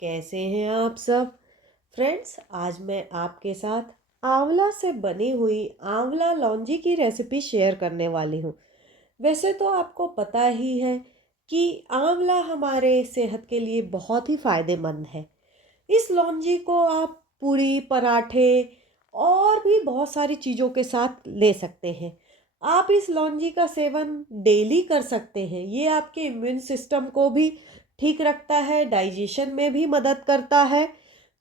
कैसे हैं आप सब फ्रेंड्स। आज मैं आपके साथ आंवला से बनी हुई आंवला लौंजी की रेसिपी शेयर करने वाली हूँ। वैसे तो आपको पता ही है कि आंवला हमारे सेहत के लिए बहुत ही फायदेमंद है। इस लौंजी को आप पूरी, पराठे और भी बहुत सारी चीज़ों के साथ ले सकते हैं। आप इस लौंजी का सेवन डेली कर सकते हैं। ये आपके इम्यून सिस्टम को भी ठीक रखता है, डाइजेशन में भी मदद करता है।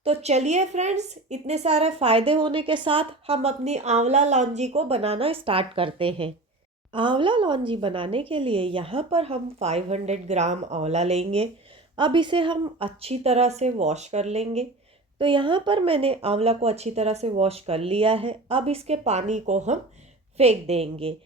तो चलिए फ्रेंड्स, इतने सारे फायदे होने के साथ हम अपनी आंवला लौंजी को बनाना स्टार्ट करते हैं। आंवला लौंजी बनाने के लिए यहाँ पर हम 500 ग्राम आंवला लेंगे। अब इसे हम अच्छी तरह से वॉश कर लेंगे। तो यहाँ पर मैंने आंवला को अच्छी तरह से वॉश कर लिया है। अब इसके पानी को हम फेंक देंगे।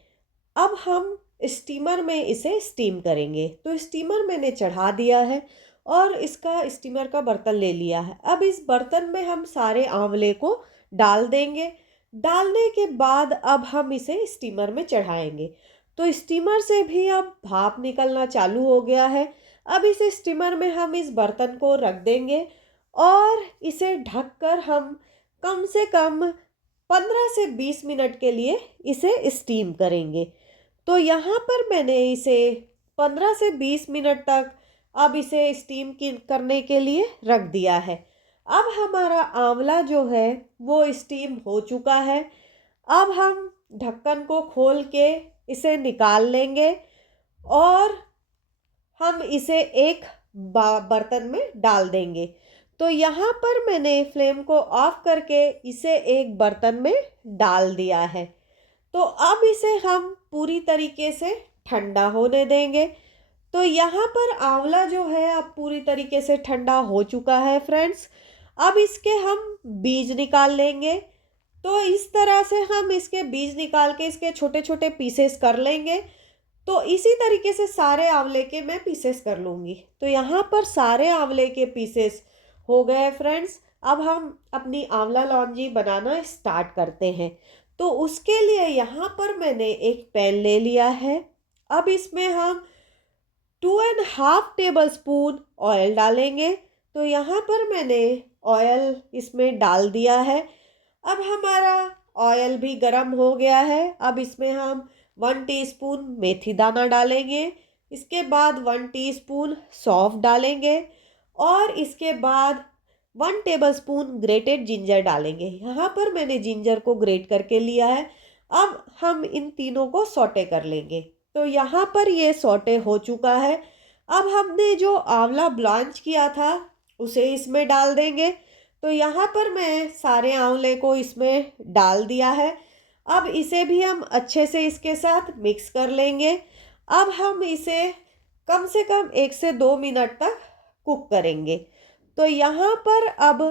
अब हम स्टीमर में इसे स्टीम करेंगे। तो स्टीमर मैंने चढ़ा दिया है और इसका स्टीमर का बर्तन ले लिया है। अब इस बर्तन में हम सारे आंवले को डाल देंगे। डालने के बाद अब हम इसे स्टीमर में चढ़ाएंगे। तो स्टीमर से भी अब भाप निकलना चालू हो गया है। अब इस स्टीमर में हम इस बर्तन को रख देंगे और इसे ढककर हम कम से कम 15 से 20 मिनट के लिए इसे स्टीम करेंगे। तो यहाँ पर मैंने इसे 15 से 20 मिनट तक अब इसे स्टीम करने के लिए रख दिया है। अब हमारा आंवला जो है वो स्टीम हो चुका है। अब हम ढक्कन को खोल के इसे निकाल लेंगे और हम इसे एक बर्तन में डाल देंगे। तो यहाँ पर मैंने फ्लेम को ऑफ करके इसे एक बर्तन में डाल दिया है। तो अब इसे हम पूरी तरीके से ठंडा होने देंगे। तो यहाँ पर आंवला जो है अब पूरी तरीके से ठंडा हो चुका है फ्रेंड्स। अब इसके हम बीज निकाल लेंगे। तो इस तरह से हम इसके बीज निकाल के इसके छोटे छोटे पीसेस कर लेंगे। तो इसी तरीके से सारे आंवले के मैं पीसेस कर लूँगी। तो यहाँ पर सारे आंवले के पीसेस हो गए फ्रेंड्स। अब हम अपनी आंवला लौंजी बनाना स्टार्ट करते हैं। तो उसके लिए यहाँ पर मैंने एक पैन ले लिया है। अब इसमें हम 2.5 टेबल स्पून ऑयल डालेंगे। तो यहाँ पर मैंने ऑयल इसमें डाल दिया है। अब हमारा ऑयल भी गर्म हो गया है। अब इसमें हम 1 टीस्पून मेथी दाना डालेंगे। इसके बाद 1 टीस्पून सौंफ डालेंगे और इसके बाद 1 टेबल स्पून ग्रेटेड जिंजर डालेंगे। यहाँ पर मैंने जिंजर को ग्रेट करके लिया है। अब हम इन तीनों को सौटे कर लेंगे। तो यहाँ पर ये सौटे हो चुका है। अब हमने जो आंवला ब्लांच किया था उसे इसमें डाल देंगे। तो यहाँ पर मैं सारे आंवले को इसमें डाल दिया है। अब इसे भी हम अच्छे से इसके साथ मिक्स कर लेंगे। अब हम इसे कम से कम 1 से 2 मिनट तक कुक करेंगे। तो यहाँ पर अब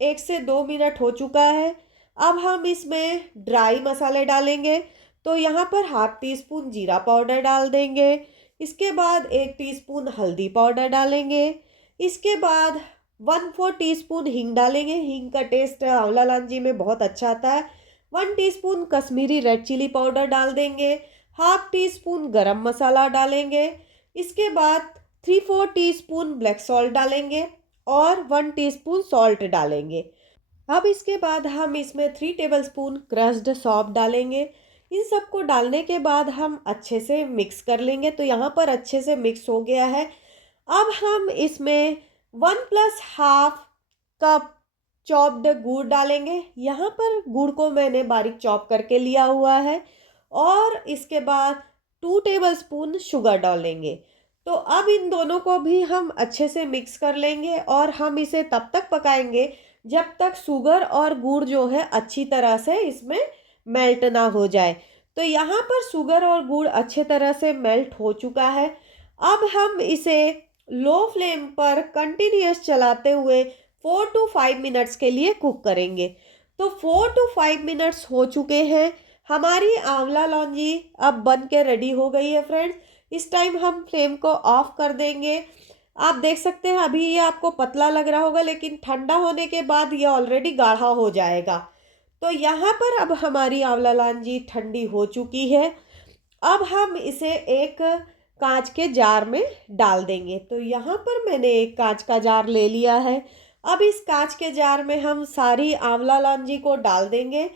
1 से 2 मिनट हो चुका है। अब हम इसमें ड्राई मसाले डालेंगे। तो यहाँ पर ½ टीस्पून जीरा पाउडर डाल देंगे। इसके बाद 1 टीस्पून हल्दी पाउडर डालेंगे। इसके बाद 1/4 टीस्पून हींग डालेंगे। हींग का टेस्ट आंवला लौंजी में बहुत अच्छा आता है। 1 teaspoon Kashmiri red chili powder डाल देंगे। ½ टीस्पून गरम मसाला डालेंगे। इसके बाद 3/4 टीस्पून ब्लैक सॉल्ट डालेंगे और 1 टीस्पून सॉल्ट डालेंगे। अब इसके बाद हम इसमें 3 टेबलस्पून क्रश्ड सौंफ डालेंगे। इन सबको डालने के बाद हम अच्छे से मिक्स कर लेंगे। तो यहाँ पर अच्छे से मिक्स हो गया है। अब हम इसमें 1+½ कप चॉप्ड गुड़ डालेंगे। यहाँ पर गुड़ को मैंने बारीक चॉप करके लिया हुआ है और इसके बाद 2 टेबलस्पून शुगर डालेंगे। तो अब इन दोनों को भी हम अच्छे से मिक्स कर लेंगे और हम इसे तब तक पकाएंगे जब तक शुगर और गुड़ जो है अच्छी तरह से इसमें मेल्ट ना हो जाए। तो यहाँ पर शुगर और गुड़ अच्छे तरह से मेल्ट हो चुका है। अब हम इसे लो फ्लेम पर कंटिन्यूअस चलाते हुए 4 to 5 मिनट्स के लिए कुक करेंगे। तो 4 to 5 मिनट्स हो चुके हैं। हमारी आंवला लौंजी अब बन के रेडी हो गई है फ्रेंड्स। इस टाइम हम फ्लेम को ऑफ कर देंगे। आप देख सकते हैं अभी ये आपको पतला लग रहा होगा, लेकिन ठंडा होने के बाद ये ऑलरेडी गाढ़ा हो जाएगा। तो यहाँ पर अब हमारी आंवला लौंजी ठंडी हो चुकी है। अब हम इसे एक कांच के जार में डाल देंगे। तो यहाँ पर मैंने एक कांच का जार ले लिया है। अब इस कांच के जार में हम सारी आंवला लौंजी को डाल देंगे।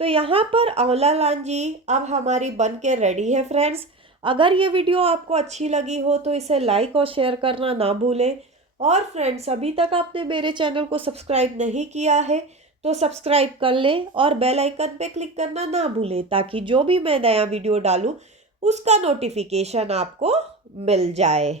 तो यहाँ पर आंवला लौंजी अब हमारी बन के रेडी है फ्रेंड्स। अगर ये वीडियो आपको अच्छी लगी हो तो इसे लाइक और शेयर करना ना भूलें। और फ्रेंड्स, अभी तक आपने मेरे चैनल को सब्सक्राइब नहीं किया है तो सब्सक्राइब कर लें और बेल आइकन पे क्लिक करना ना भूलें, ताकि जो भी मैं नया वीडियो डालूं उसका नोटिफिकेशन आपको मिल जाए।